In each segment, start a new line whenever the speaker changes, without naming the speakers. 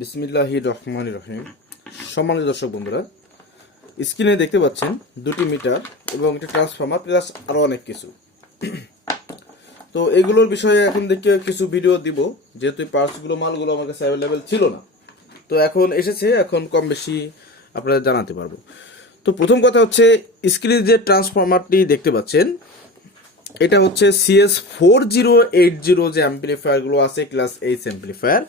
বিসমিল্লাহি রহমান রহিম। সম্মানিত দর্শক বন্ধুরা, স্ক্রিনে দেখতে পাচ্ছেন দুটি মিটার এবং একটা ট্রান্সফর্মার প্লাস আরও অনেক কিছু। তো এগুলোর বিষয়ে এখন দেখে কিছু ভিডিও দিব, যেহেতু এই পার্টসগুলো, মালগুলো আমার কাছে অ্যাভেলেবেল ছিল না। তো এখন এসেছে, এখন কম বেশি আপনারা জানাতে পারব। তো প্রথম কথা হচ্ছে, স্ক্রিনে যে ট্রান্সফর্মারটি দেখতে পাচ্ছেন, এটা হচ্ছে CS four zero eight zero যে অ্যাম্পলিফায়ারগুলো আছে ক্লাস এইচ অ্যাম্পলিফায়ার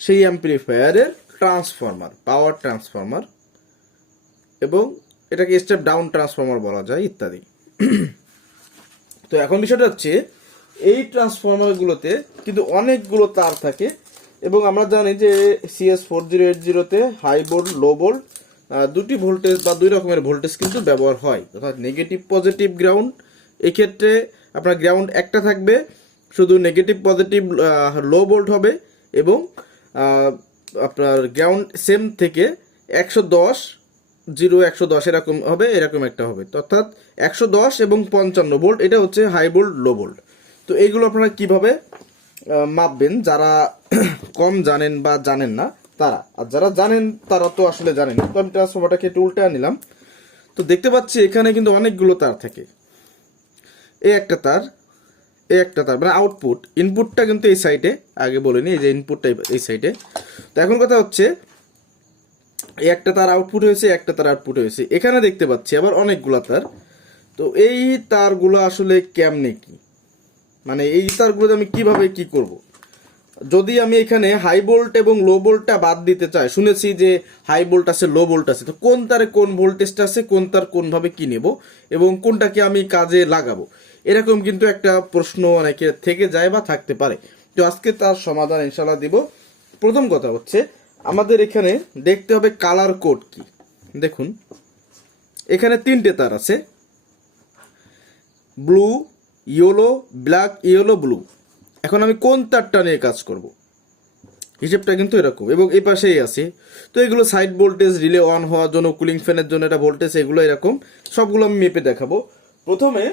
সেই অ্যাম্পলিফায়ারের ট্রান্সফর্মার পাওয়ার ট্রান্সফর্মার এবং এটাকে স্টেপ ডাউন ট্রান্সফর্মার বলা যায়, ইত্যাদি। তো এখন বিষয়টা হচ্ছে, এই ট্রান্সফর্মারগুলোতে কিন্তু অনেকগুলো তার থাকে এবং আমরা জানি যে সিএস ফোর জিরো এইট জিরোতে হাই বোল্ট লো বোল্ট দুটি ভোল্টেজ বা দুই রকমের ভোল্টেজ কিন্তু ব্যবহার হয়। অর্থাৎ নেগেটিভ পজিটিভ গ্রাউন্ড এক্ষেত্রে আপনার গ্রাউন্ড একটা থাকবে, শুধু নেগেটিভ পজিটিভ লো ভোল্ট হবে এবং আপনার গ্রাউন্ড সেম থেকে একশো দশ, জিরো একশো দশ এরকম হবে, এরকম একটা হবে। অর্থাৎ একশো দশ এবং পঞ্চান্ন ভোল্ট এটা হচ্ছে হাই ভোল্ট লো ভোল্ট তো এইগুলো আপনারা কীভাবে মাপবেন? যারা কম জানেন বা জানেন না, তারা। আর যারা জানেন, তারা তো আসলে জানেন তো আমি ট্রান্সফর্মারটাকে একটু উল্টে নিলাম তো দেখতে পাচ্ছি এখানে কিন্তু অনেকগুলো তার থাকে। এই একটা তার এই একটা তার মানে আউটপুট ইনপুটটা কিন্তু এই সাইডে আগে বলিনি, এই যে ইনপুটটা এই সাইডে তো এখন কথা হচ্ছে, এই একটা তার আউটপুট হয়েছে একটা তার আউটপুট হয়েছে। এখানে দেখতে পাচ্ছি আবার অনেকগুলা তার। তো এই তারগুলো আসলে কেমনে কি? মানে এই তারগুলো আমি কীভাবে কি করব? যদি আমি এখানে হাই ভোল্ট এবং লো ভোল্টটা বাদ দিতে চাই, শুনেছি যে হাই ভোল্ট আছে লো ভোল্ট আছে, তো কোন তারে কোন ভোল্টেজটা আছে, কোন তার কোনভাবে কি নেব এবং কোনটাকে আমি কাজে লাগাবো? এরকম কিন্তু একটা প্রশ্ন অনেকে থেকে যায় বা থাকতে পারে। তো আজকে তার সমাধান ইনশাল্লাহ দিব। প্রথম কথা হচ্ছে, আমাদের এখানে দেখতে হবে কালার কোড কি। দেখুন, এখানে তিনটে তার আছে। Blue yellow black yellow blue এখন আমি কোন তারটা নিয়ে কাজ করব? হিসেবটা কিন্তু এরকম। এবং এই পাশেই আছে। তো এগুলো সাইড ভোল্টেজ রিলে অন হওয়ার জন্য কুলিং ফ্যানের জন্য, এটা ভোল্টেজ এগুলো এরকম। সবগুলো আমি মেপে দেখাবো। প্রথমে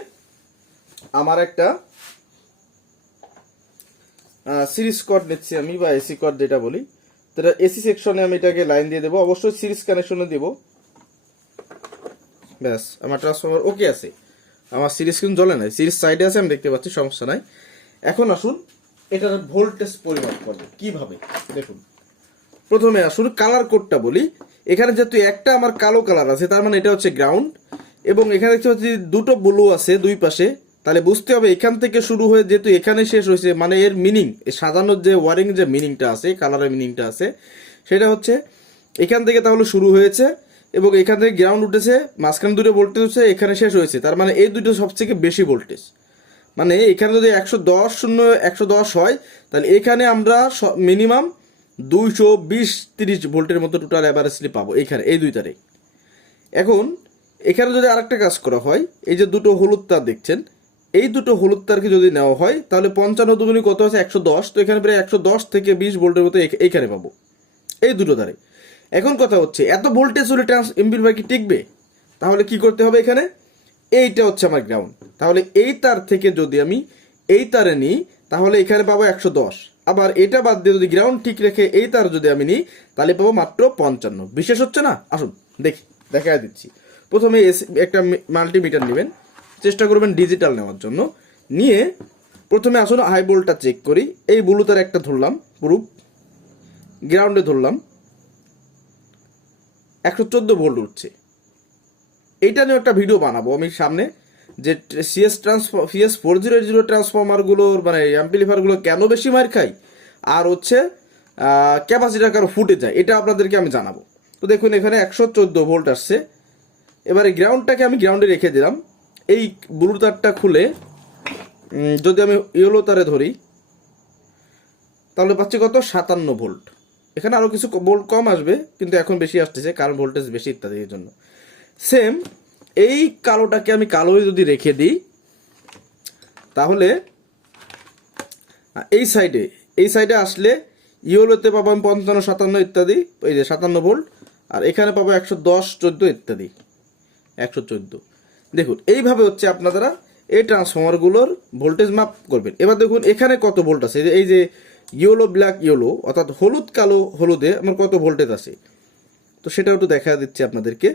আমার একটা সিরিজ কর্ড নিচ্ছি আমি, বা এসি কর্ড যেটা বলি। তো এসি সেকশনে আমি এটাকে লাইন দিয়ে দেবো। অবশ্যই সিরিজ কানেকশনে দেবো। ব্যাস, আমার ট্রান্সফর্মার ওকে আছে। আমার সিরিজ কিন্তু জ্বলে নাই। সিরিজ সাইডে আছে, আমি দেখতে পাচ্ছি, সমস্যা নাই। এখন আসুন এটার ভোল্টেজ পরিমাপ করব। কীভাবে? দেখুন। প্রথমে আসুন কালার কোডটা বলি। এখানে যেহেতু একটা আমার কালো কালার আছে, তার মানে এটা হচ্ছে গ্রাউন্ড এবং এখানে দেখতে পাচ্ছি দুটো ব্লু আছে দুই পাশে। তাহলে বুঝতে হবে এখান থেকে শুরু হয়ে যেহেতু এখানে শেষ হয়েছে মানে এর মিনিং সাজানোর যে ওয়ারিং যে মিনিংটা আছে কালারের মিনিংটা আছে, সেটা হচ্ছে এখান থেকে তাহলে শুরু হয়েছে এবং এখান থেকে গ্রাউন্ড উঠেছে, মাঝখানে দুটো ভোল্টেজ হচ্ছে এখানে শেষ হয়েছে। তার মানে এই দুটো সবথেকে বেশি ভোল্টেজ মানে এখানে যদি একশো দশ শূন্য, একশো দশ হয়, তাহলে এখানে আমরা মিনিমাম দুইশো বিশ তিরিশ ভোল্টের মতো টোটাল অ্যাভারেজলি পাবো এখানে, এই দুই তারিখ। এখন, এখানে যদি আরেকটা কাজ করা হয়, এই যে দুটো হলুদ তার দেখছেন, এই দুটো হলুদ তারকে যদি নেওয়া হয়, তাহলে পঞ্চান্ন দুগুণি কত আছে একশো দশ, তো এখানে প্রায় একশো দশ থেকে বিশ ভোল্টের মতো এখানে পাবো। এই দুটো তারে এখন কথা হচ্ছে, এত ভোল্টেজ হলে ট্রান্স এমপির কি টিকবে? তাহলে কি করতে হবে এখানে? এইটা হচ্ছে আমার গ্রাউন্ড তাহলে এই তার থেকে যদি আমি এই তারে নিই, তাহলে এখানে পাবো একশো দশ। আবার এটা বাদ দিয়ে যদি গ্রাউন্ড ঠিক রেখে এই তার যদি আমি নিই, তাহলে পাবো মাত্র পঞ্চান্ন। বিশেষ হচ্ছে না? আসুন, দেখি দেখা দিচ্ছি। প্রথমে এসি, একটা মাল্টিমিটার নেবেন। চেষ্টা করবেন ডিজিটাল নেওয়ার জন্য। নিয়ে প্রথমে আসুন হাই ভোল্টটা চেক করি। এই ব্লু তার একটা ধরলাম গ্রুপ গ্রাউন্ডে ধরলাম। একশো চোদ্দ ভোল্ট উঠছে। এইটা নিয়ে একটা ভিডিও বানাবো আমি সামনে, যে CS transformer CS four zero zero ট্রান্সফর্মারগুলোর মানে অ্যাম্পিলিফায়ারগুলো কেন বেশি মার খায় আর হচ্ছে ক্যাপাসিটার কেন ফুটে যায়, এটা আপনাদেরকে আমি জানাব। তো দেখুন, এখানে একশো চোদ্দ ভোল্ট আসছে। এবারে গ্রাউন্ডটাকে আমি গ্রাউন্ডে রেখে দিলাম। এই ব্লু তারটা খুলে যদি আমি ইয়েলো তারে ধরি, তাহলে পাচ্ছি কত? সাতান্ন ভোল্ট এখানে আরও কিছু ভোল্ট কম আসবে, কিন্তু এখন বেশি আসতেছে, কারণ ভোল্টেজ বেশি ইত্যাদি এর জন্য। সেম, এই কালোটাকে আমি কালোই যদি রেখে দিই, তাহলে, এই সাইডে এই সাইডে আসলে ইয়েলোতে পাবো আমি পঞ্চান্ন, সাতান্ন ইত্যাদি, এই যে সাতান্ন ভোল্ট, আর এখানে পাবো একশো দশ, চোদ্দ ইত্যাদি, একশো চোদ্দ। দেখুন, এইভাবে হচ্ছে আপনারা এই ট্রান্সফর্মারগুলোর ভোল্টেজ মাপ করবেন। এবার দেখুন, এখানে কত ভোল্ট আছে? এই যে ইয়েলো ব্ল্যাক ইয়েলো অর্থাৎ হলুদ, কালো, হলুদে আমার কত ভোল্টেজ আছে? তো সেটাও একটু দেখা দিচ্ছি আপনাদেরকে।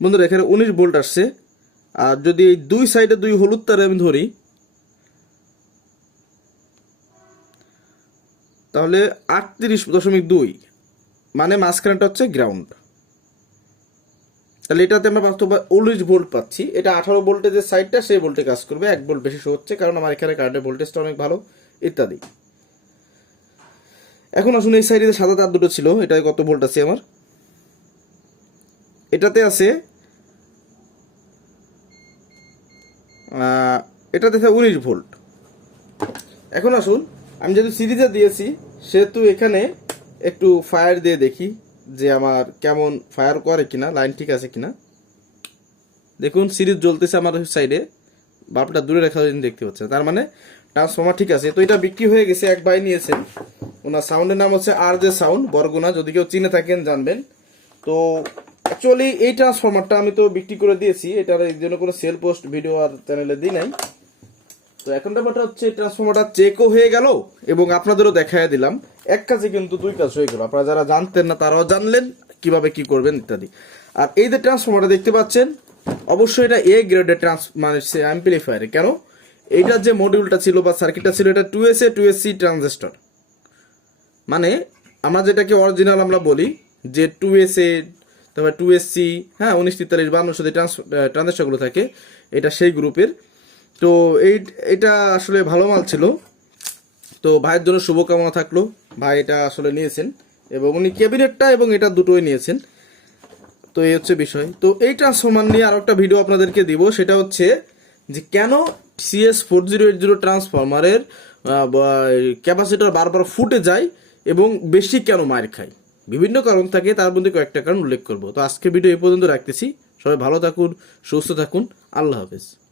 বন্ধুরা, এখানে উনিশ বোল্ট আসছে। আর যদি এই দুই সাইডে দুই হলুদ তারে আমি ধরি, তাহলে আটত্রিশ দশমিক দুই মানে মাঝখানেটা হচ্ছে গ্রাউন্ড তাহলে এটাতে আমরা বাস্তব উনিশ ভোল্ট পাচ্ছি। এটা আঠারো ভোল্টেজের সাইডটা, সেই ভোল্টে কাজ করবে। এক ভোল্ট বেশি শো হচ্ছে, কারণ আমার এখানে কারেন্টের ভোল্টেজটা অনেক ভালো, ইত্যাদি। এখন আসুন এই সাইডে যে সাদা তার দুটো ছিল, এটায় কত ভোল্ট আছে আমার? এটাতে আছে এটাতে আছে উনিশ ভোল্ট। এখন আসুন, আমি যেহেতু সিরিজে দিয়েছি, সেহেতু এখানে একটু ফায়ার দিয়ে দেখি যে আমার কেমন ফায়ার করে কিনা লাইন ঠিক আছে কিনা। দেখুন, সিরিজ জ্বলতেছে আমার সাইডে বাল্বটা দূরে রাখা দেখতে পাচ্ছেন। তার মানে ট্রান্সফর্মার ঠিক আছে, তো এটা বিক্রি হয়ে গেছে, এক ভাই নিয়েছেন। ওনার সাউন্ডের নাম হচ্ছে আর জে সাউন্ড বরগুনা, যদি কেউ চিনে থাকেন, জানবেন। তো অ্যাকচুয়ালি এই ট্রান্সফর্মারটা আমি তো বিক্রি করে দিয়েছি। এটার এই জন্য কোনো সেল পোস্ট ভিডিও আর চ্যানেলে দিই নাই। তো এখন ব্যাপারটা হচ্ছে ট্রান্সফর্মারটা চেকও হয়ে গেল এবং আপনাদেরও দেখাই দিলাম। এক কাজে কিন্তু দুই কাজ হয়ে গেল। আপনারা যারা জানতেন না, তারাও জানলেন কীভাবে কি করবেন ইত্যাদি। আর এই যে ট্রান্সফর্মারটা দেখতে পাচ্ছেন, অবশ্যই এটা এ গ্রেডের ট্রান্স মানে অ্যাম্পলিফায়ার কেন? এইটার যে মডিউলটা ছিল বা সার্কিটটা ছিল, এটা two S A two S C transistor মানে আমরা যেটাকে অরিজিনাল আমরা বলি, যে টু এস এ তারপরে টু এস সি হ্যাঁ উনিশ, তেতাল্লিশ, বান্ন সাথে ট্রানজিস্টারগুলো থাকে, এটা সেই গ্রুপের তো এই, এটা আসলে ভালো মাল ছিল। তো ভাইয়ের জন্য শুভকামনা থাকল। ভাই এটা আসলে নিয়েছেন। এবং উনি ক্যাবিনেটটা এবং এটা দুটোই নিয়েছেন। তো এই হচ্ছে বিষয়। তো এই ট্রান্সফরমার নিয়ে আরও একটা ভিডিও আপনাদেরকে দিব। সেটা হচ্ছে যে কেন CS four zero eight zero ট্রান্সফরমারের ক্যাপাসিটার বারবার ফুটে যায় এবং বেশি কেন মার খায়? বিভিন্ন কারণ থাকে, তার মধ্যে কয়েকটা কারণ উল্লেখ করব। তো আজকে ভিডিও এই পর্যন্ত রাখতেছি। সবাই ভালো থাকুন, সুস্থ থাকুন। আল্লাহ হাফেজ।